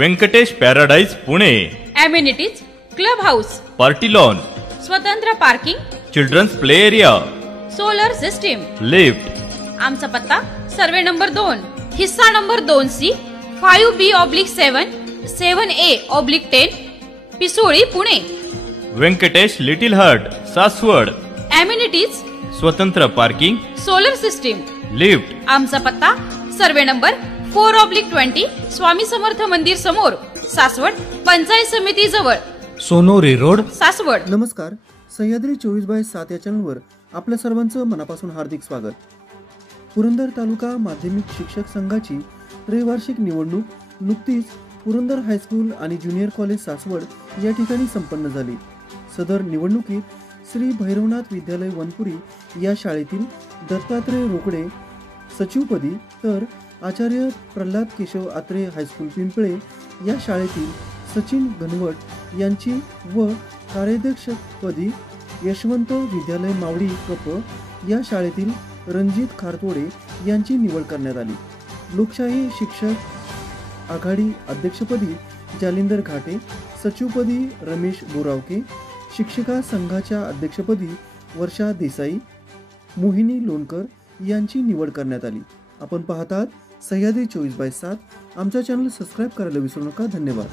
Venkatesh paradise Pune. Amenities club house, party lawn, स्वतंत्र parking, children's play area, solar system, lift. आमचा पत्ता survey number 2, हिस्सा number 2C, 5B/7, 7A/10, Pisoli Pune. Venkatesh little heart Saswad. Amenities स्वतंत्र parking, solar system, lift. आमचा पत्ता survey number 4/20, Swami Samarth मंदिर समोर, सासवड, पंचायत समिती जवळ, सोनोरी रोड, सासवड। नमस्कार, सह्याद्री 24/7 या चॅनलवर आपल्या सर्वांचं मनापासून हार्दिक स्वागत। पुरंदर तालुका माध्यमिक शिक्षक संघाची त्रैवार्षिक निवडणूक नुकतीच पुरंदर हायस्कूल आणि ज्युनियर कॉलेज सासवड या ठिकाणी संपन्न झाली। सदर निवडणुकीत श्री भैरवनाथ विद्यालय वनपुरी या शाळेतील दत्तात्रय रोकडे सचिवपदी, तर आचार्य प्रल्हाद केशव आत्रे हायस्कूल पिंपळे या शाळेतील सचिन घनवट यांची व कार्याध्यक्षपदी यशवंत विद्यालय मावडी कप या शाळेतील रणजित खारतोडे यांची निवड करण्यात आली। लोकशाही शिक्षक आघाडी अध्यक्षपदी जालिंदर घाटे, सचिवपदी रमेश बोरावके, शिक्षिका संघाच्या अध्यक्षपदी वर्षा देसाई, मोहिनी लोणकर यांची निवड करण्यात आली। आपण पाहतात सह्याद्री 24/7। आमचा चॅनल सबस्क्राईब करायला विसरू नका। धन्यवाद।